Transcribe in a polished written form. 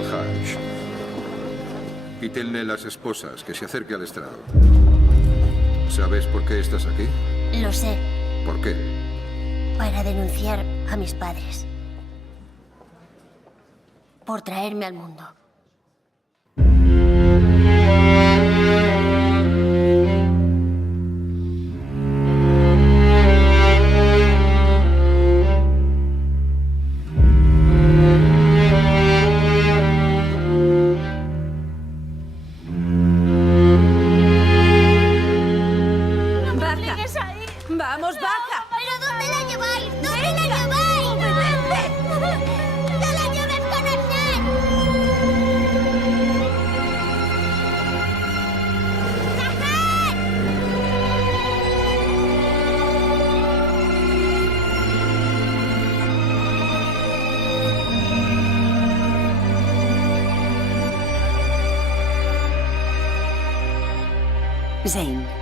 al Hajj. Quítenle las esposas, que se acerque al estrado. ¿Sabes por qué estás aquí? Lo sé. ¿Por qué? Para denunciar a mis padres. Por traerme al mundo. ¡Vamos, baja! ¿Pero dónde la lleváis? ¿Dónde la lleváis? ¡No la lleves con Hernán! Zane.